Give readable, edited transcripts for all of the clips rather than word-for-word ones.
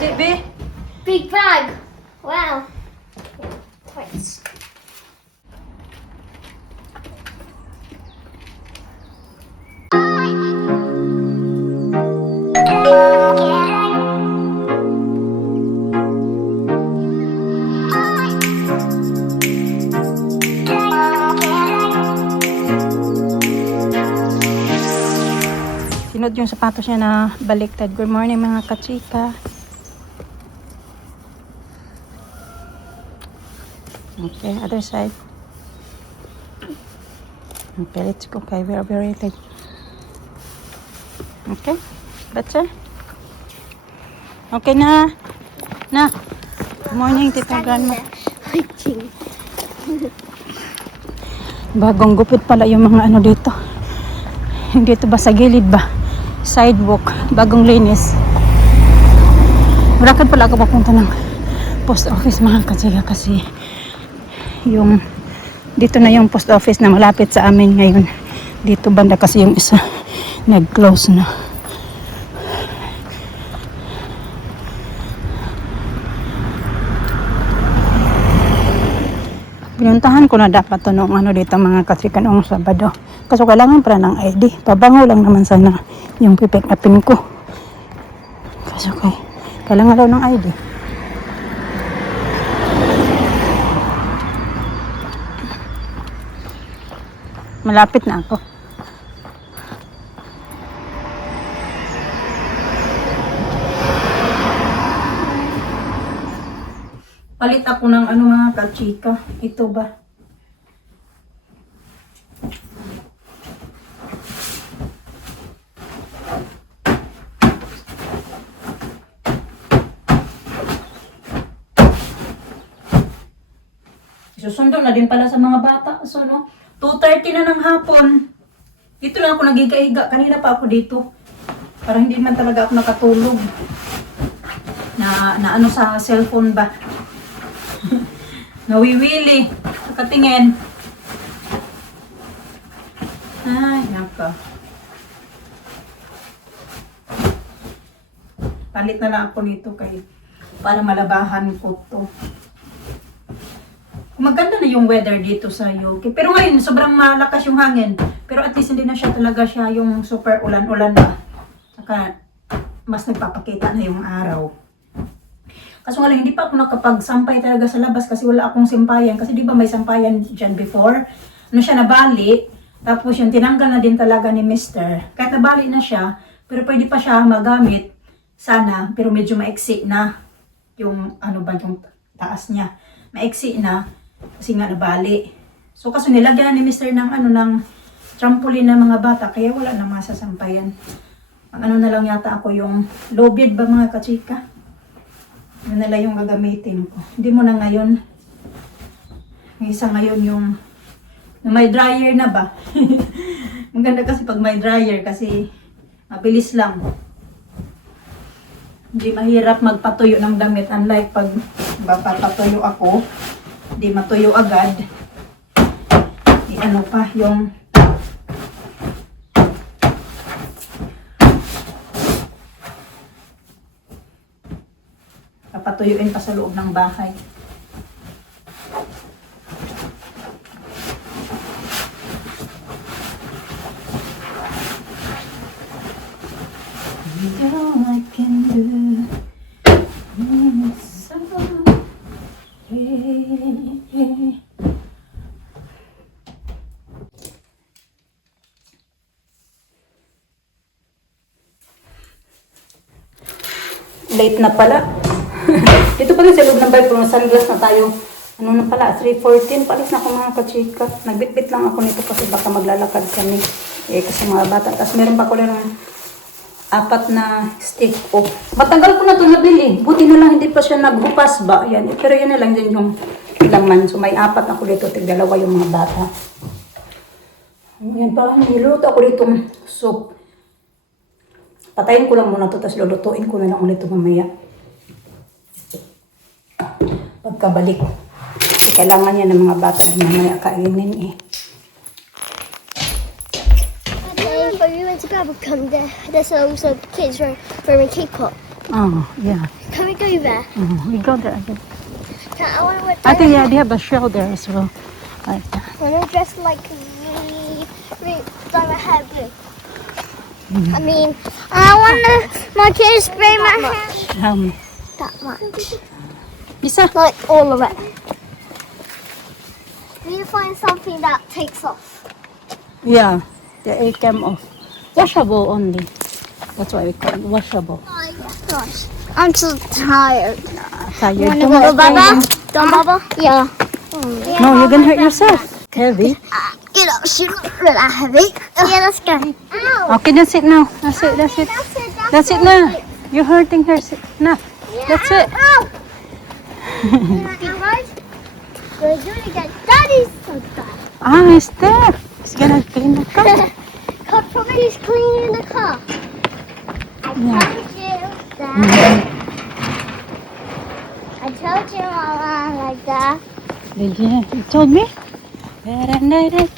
What's it, be? Big bag. Wow. Twice. Sinod yung sapatos niya na baliktad. Good morning mga kachika. Okay, other side. Okay, let's go. Okay, we are very late. Okay, better. Okay na. Na. Good morning, tita grandma. Hiking. Bagong gupit pala yung mga ano dito. Dito ba sa gilid ba? Sidewalk. Bagong linis. Marakad pala ako papunta ng post office mga kachika kasi yung dito na yung post office na malapit sa amin ngayon. Dito banda kasi yung isa nag-close na. Pinuntahan ko na dapat to noong ano dito mga kachika noong Sabado. Kaso kailangan para ng ID. Pabango lang naman sana yung pipick upin ko. Kaso kailangan daw ng ID. Malapit na ako. Palit ako ng ano mga kachika. Ito ba? Susundo na din pala sa mga bata. So, no? 2:30 na ng hapon. Dito na ako nagiga-higa. Kanina pa ako dito. Para hindi man talaga ako nakatulog. Na ano sa cellphone ba? Nawiwili. Nakatingin. Ay, naka. Palit na lang ako nito para malabahan ko to. Maganda na yung weather dito sa UK. Pero ngayon, sobrang malakas yung hangin. Pero at least hindi na siya talaga yung super ulan-ulan na. Saka, mas nagpapakita na yung araw. Kaso nga lang, hindi pa ako nakapagsampay talaga sa labas kasi wala akong sampayan. Kasi di ba may sampayan dyan before? Ano siya, nabali. Tapos yung tinanggal na din talaga ni Mr. Kahit nabali na siya, pero pwede pa siya magamit. Sana, pero medyo maiksi na. Yung, ano ba, yung taas niya. Maiksi na. Kasi nga nabali. So kaso nilagyan ni Mr. ng ng trampoline ng mga bata kaya wala na masasampayan. Ang ano na lang yata ako yung low bid ba mga kachika? Yun na lang yung gagamitin ko. Hindi mo na ngayon. May isa ngayon yung may dryer na ba? Maganda kasi pag may dryer kasi mabilis lang. Hindi mahirap magpatuyo ng damit unlike pag papatuyo ako. Hindi matuyo agad. Ano pa yung papatuyuin pa sa loob ng bahay. All I can do is so late na pala. Dito pa rin sa loob ng bahay, pero sunglass na tayo. Ano na pala, 3:14. Palis na ako mga kachika. Nagbitbit lang ako nito kasi baka maglalakad kami. Kasi mga bata. Tapos meron pa ko rin ng 4 na stick. Oh, matagal ko na ito nabili. Buti na lang hindi pa siya naghupas ba. Yan. Pero yun na lang din yung laman. So may 4 ako dito. Tig-2 yung mga bata. Yan pa. Niluto ako dito soup. Patayin ko lang muna ito. Tapos lulutuin ko na lang ulit ito mamaya. Pagkabalik. Kasi kailangan niya ng mga bata na mamaya kainin eh. But we went to grab a gum. There's also kids wearing a cake pop. Oh, yeah. Can we go there? We go there again. I want to wear I think, yeah, they have a show there as well. Like that. when I dress like me, dye my hair blue. I mean, I want my kids spray my hair that much. Isa. Like all of it. We need to find something that takes off. Yeah, the air came off. Washable only. That's why we call it washable. Oh gosh, I'm so tired. Tired. Wanna Don't go, worry, Baba? Kevin. Don't, Baba? Yeah. No, you're gonna hurt yourself. Heavy. Get up, shoot really heavy. Yeah, let's go. Ow. Okay, that's it now. That's it. That's it. That's it now. You're hurting her. Now. That's it. Ow. Right? We're doing it again. Daddy's so bad. Ah, it's there. It's gonna clean the car. Cut from it. He's cleaning the car. I Yeah. told you that. I told you, Mama, like that. Did you? You told me? You're really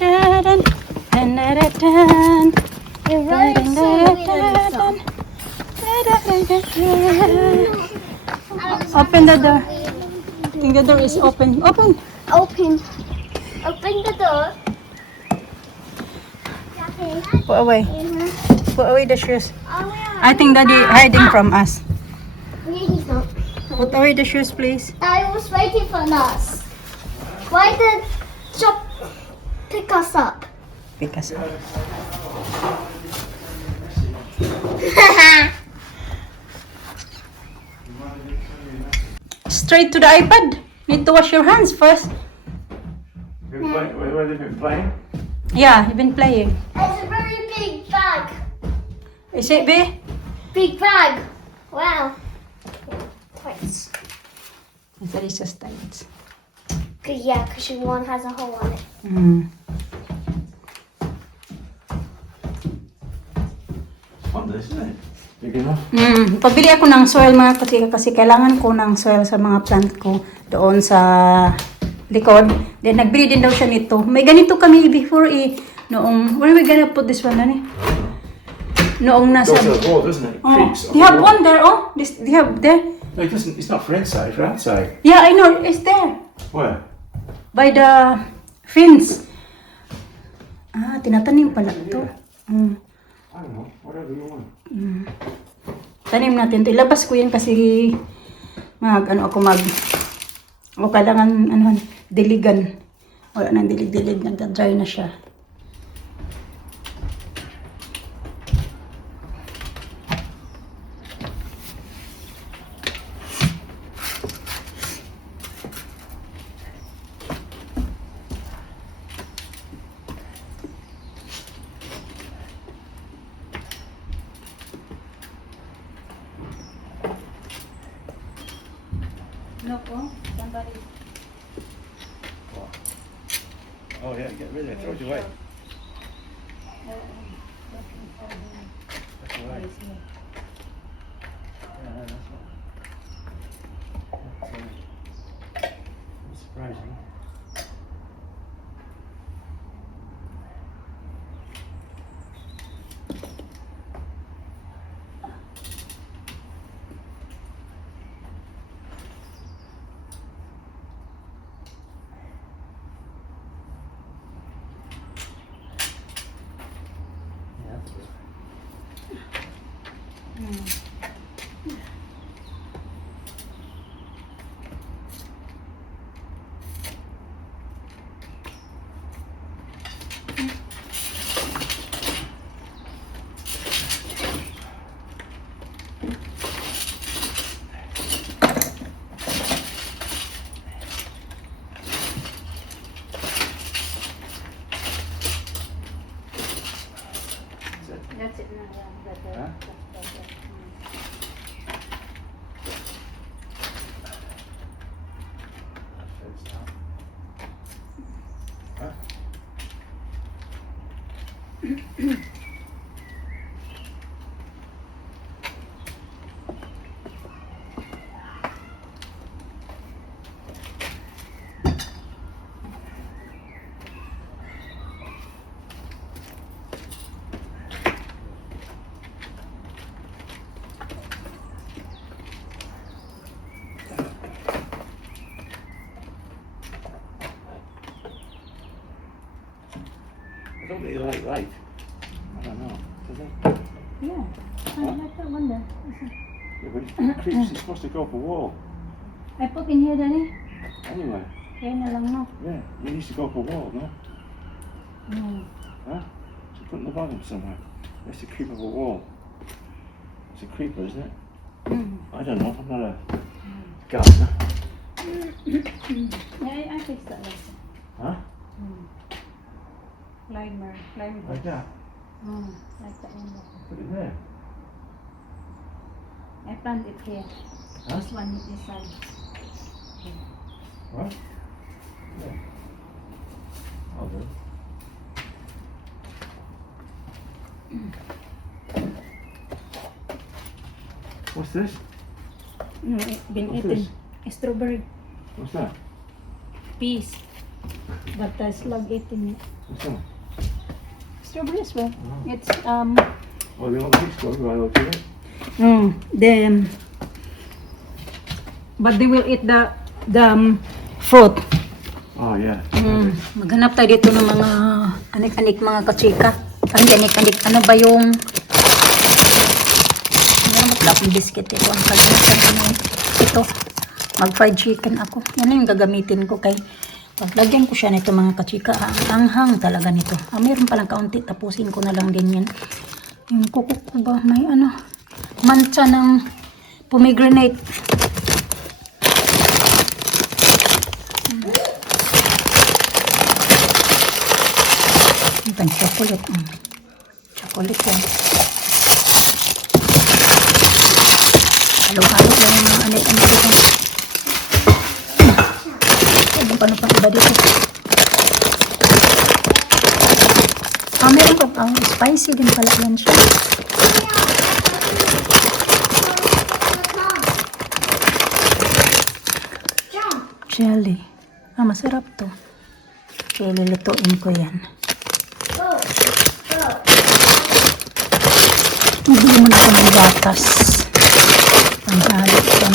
so Open the door. I think the door is open. Open. Open. Open the door. Put away. Put away the shoes. Oh, yeah. I think Daddy hiding from us. He's not. Put away the shoes, please. I was waiting for us. Why did Chop pick us up? Because straight to the iPad. Need to wash your hands first. Where they've been playing? Yeah, you've been playing. It's a very big bag. Is it B? Big bag. Wow. Twice. That is just tight. Yeah, because one has a hole on it. Mm. Wonder, isn't it? Big enough. Pabili ako ng soil mga katika kasi kailangan ko ng soil sa mga plant ko doon sa likod. Then nagbili din daw siya nito. May ganito kami before noong, where are we gonna put this one na Noong It's nasa... also a wall, doesn't it? Oh, Creaks they have one there, oh. They have there. No, it doesn't. It's not for inside. For outside. Yeah, I know. It's there. Where? By the fence. Ah, tinatanim pala ito. Mm. I don't know. Whatever you want. Tanim natin ito. Ilabas ko yan kasi o kailangan, diligan. Wala nang dilig-dilig. Nagda-dry na siya. No po, somebody. Oh yeah, get rid of it. Throw it away. That's away. Yeah, that's not. That's surprising. Yeah, that's good. That's it na. Huh? That's it. Huh? don't really like light. I don't know. Does it? Yeah. I like that one there. Yeah, but it's creeps. It's supposed to go up a wall. I put in here, Danny. Anyway, Kaya na lang, no? yeah, it needs to go up a wall, no? Mm. Huh? So put it in the bottom somewhere. That's the creep of a wall. It's a creeper, isn't it? Mm. I don't know. I'm not a gardener. Yeah, I fixed that like that. Huh? Climber. Like that. Like that one. Put it there. I plant it here. Huh? This one is inside. What? Yeah. I'll do. What's this? No, it's been What's eaten. this? Strawberry. What's that? Peas. But the slug eating it. What's that? Strawberry as well. Oh. It's Oh, the old peach dog, I will do it. them. But they will eat the fruit. Oh, yeah. Maghanap tayo dito ng mga anik-anik mga kachika. Ay, anik-anik. Ano ba yung... Ano matlap yung biscuit ito. Ang kagamitan ko na ito. Mag-fried chicken ako. Yan lang yung gagamitin ko kay... Paglagyan ko siya nito mga kachika. Ang anghang talaga nito. Mayroon palang kaunti. Tapusin ko na lang din yan. Yung kuko ko ba? May ano... Mancha ng pomegranate. Ito chocolate. Chocolate yan. Halo-halo na yung mga anik-anik dito. Ano pa iba dito? Meron ko. Spicy din pala yan siya. Jelly. Masarap to. Kaya lulutuin ko yan. Magbili muna ako ng gatas. Panghalo yan.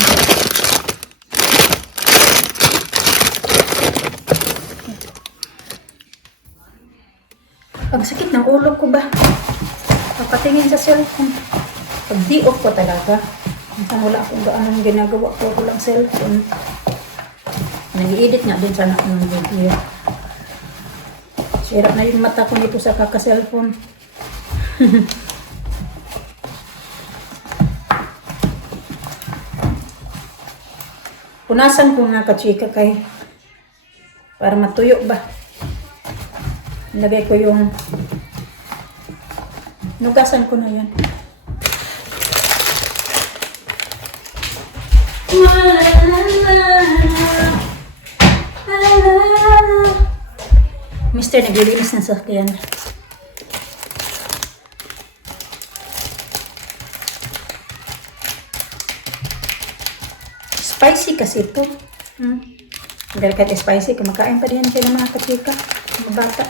Ang sakit ng ulo ko ba? Papatingin sa cellphone. Pag di-off ko talaga. Minsan wala akong gaanong ginagawa ko. Walang cellphone. Nag-i-edit nga din sana ako ng video. Sirap na yung mata ko nito sa kaka-cellphone. Punasan ko nga kachika kay para matuyo ba. Nilagay ko yung nugasan ko na yan. Mister, naglilinis ng sasakyan. Spicy kasi ito. Dahil kahit spicy, kumakain pa din siya ng mga kachika, mga bata.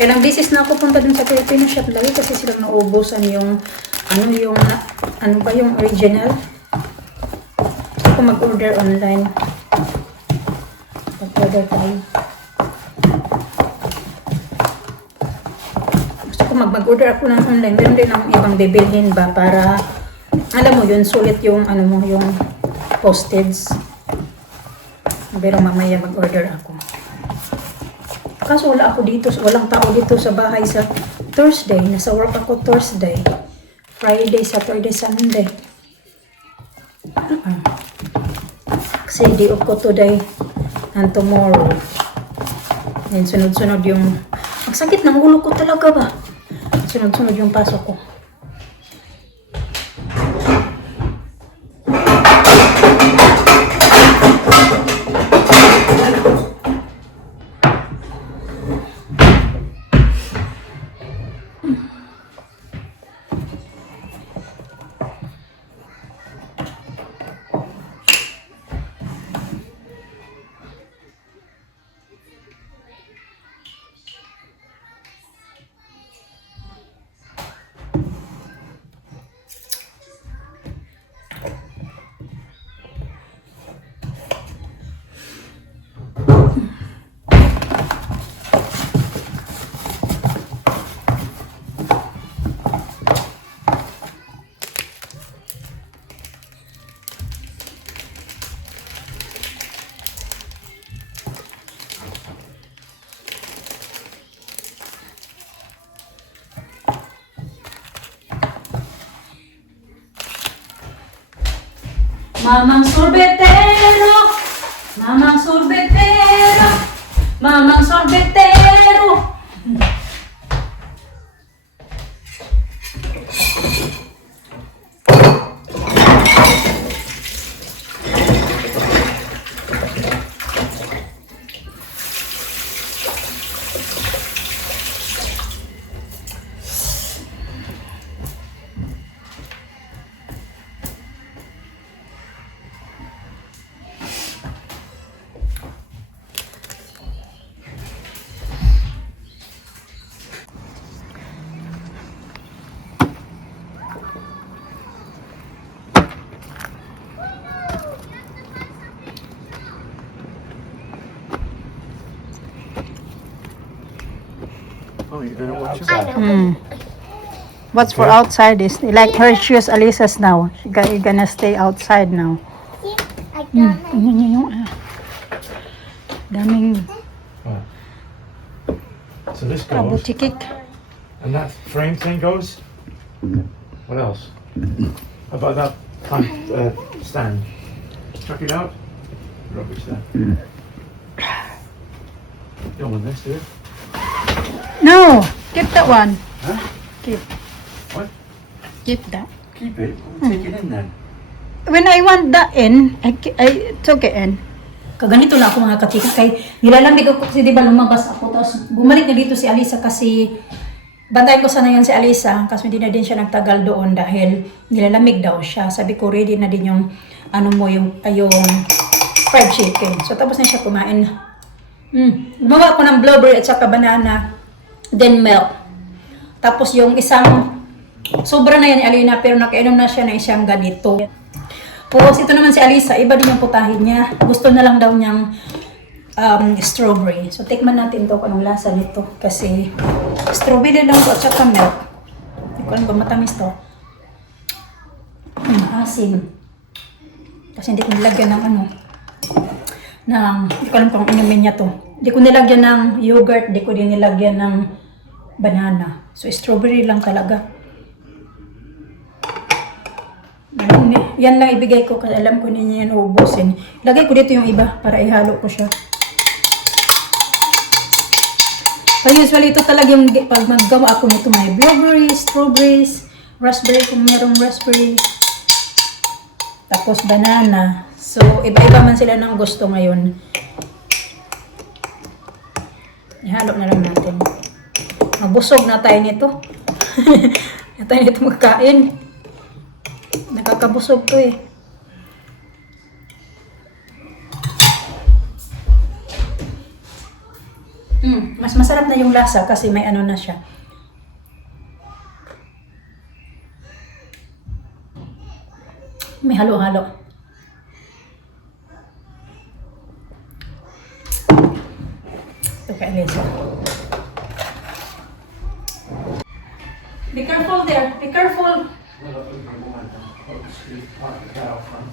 Kailang beses na ako punta dun sa Filipino shop lagi kasi silang nauubusan yung ano ba yung original. Ako mag-order online. Mag-order tayo. Gusto ko mag-order ako ng online. Meron din ang ibang bibilhin ba para alam mo yun, sulit yung ano mo, yung postage. Pero mamaya mag-order ako. Kaso wala ako dito, walang tao dito sa bahay sa Thursday. Nasa work ako Thursday. Friday, Saturday, Sunday. Kasi day off ko today and tomorrow. Then sunod-sunod yung... Ang sakit ng ulo ko talaga ba? Sunod-sunod yung pasok ko. Mamang sorbetero, mamang sorbetero, mamang sorbetero. Oh, you're gonna watch it? I know. What's for outside is like her shoes, Alisa's now. You're gonna stay outside now. See, I got my. Daming So this goes, abutikik. and that frame thing goes. What else? How about that stand? Chuck it out. Rubbish that. You don't want this, do you? No, keep that one. Huh? Keep. What? Keep that. Keep it. We'll take it in then. When I want that in, it's okay in. Kaganito na ako mga katika kay nilalamig ako kasi di ba lumabas ako tapos bumalik na dito si Alisa kasi bantayan ko sana yan si Alisa kasi hindi na din siya nagtagal doon dahil nilalamig daw siya. Sabi ko ready na din yung ano mo yung fried chicken. So tapos na siya kumain. Gumawa ako ng blueberry at saka banana then milk. Tapos yung isang sobra na yan ni Alina pero nakainom na siya na isang ganito. Tapos ito naman si Alisa, iba din yung putahin niya. Gusto na lang daw niyang strawberry. So tikman natin to kung anong lasa nito. Kasi strawberry lang to at saka milk. Hindi ko alam kung matamis to. Asim. Kasi hindi ko nilagyan ng hindi ko alam kung inumin niya to. Hindi ko nilagyan ng yogurt, hindi ko din nilagyan ng banana. So strawberry lang talaga. Yan lang ibigay ko kasi alam ko ninyo yan uubusin. Lagay ko dito yung iba para ihalo ko siya. So usually ito talaga yung pag maggawa ako nito may blueberries, strawberries, raspberry kung merong raspberry. Tapos banana. So iba-iba man sila ng gusto ngayon. Ihalo na lang natin. Mabusog na tayo nito. Na tayo nito magkain. Nakakabusog to eh. Mas masarap na yung lasa kasi may ano na siya. May halo-halo. Ito kay Alisa. Be careful there. Be careful. Well, I'll put it in the front. I'll just park the car out front.